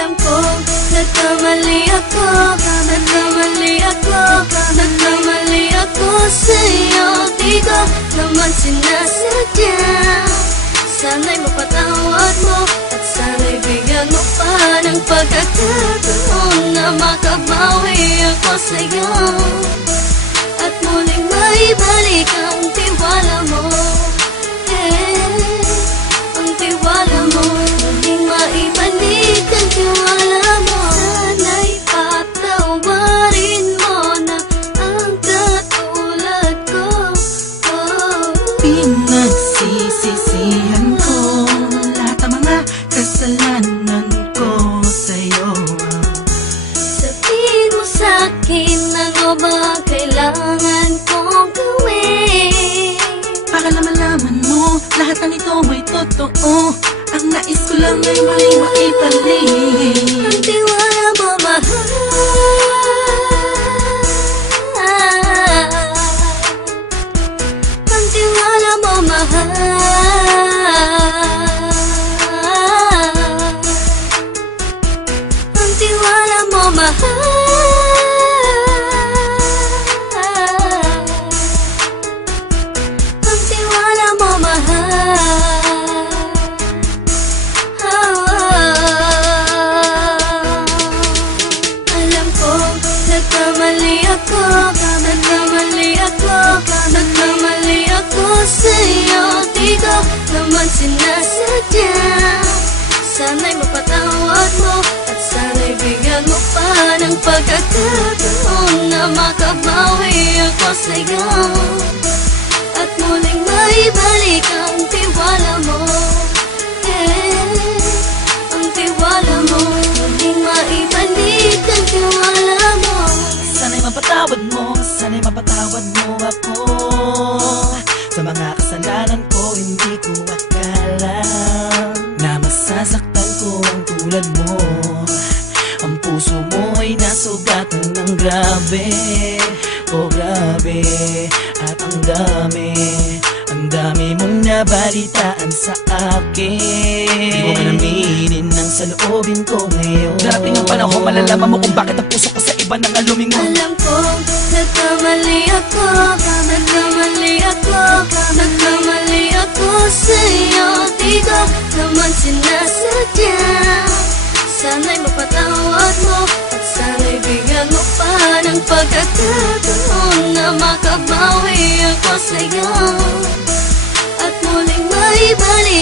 Alam ko, nagkamali ako Nagkamali ako Nagkamali ako sa'yo. Di ko naman sinasadya. Sana'y mapatawad mo At sana'y bigyan mo pa ng pagkakataon Na makabawi ako sa'yo Pinagsisisihan ko Lahat ng mga kasalanan ko sa'yo. Sabihin mo sa'kin ano ba kailangan kong gawin. Para naman-laman mo Lahat na nito ay totoo. Ang nais ko lang ay mali maibalik nagkamali ako Nagkamali ako Nagkamali ako sa'yo. Di ko naman sinasadya Sana'y mapatawad mo At sana'y bigyan mo pa ng pagkakataon Na makabawi ako sa'yo. At muling maibalik ko Hindi ko akala Na masasaktan ko ang tulad mo. Ang puso mo ay nasugatan ng grabe. Oh grabe At ang dami Ang dami mong nabalitaan sa akin. Di ko man aminin ng saloobin ko ngayon. Darating ang panahon malalaman mo kung bakit ang puso ko sa iba nang alumingon Alam ko, nagkamali ako sa'yo Di ko naman sinasadya Sana'y mapatawad mo At sana'y bigyan mo pa ng pagkakataon Na makabawi ako sa'yo. At muling maibalik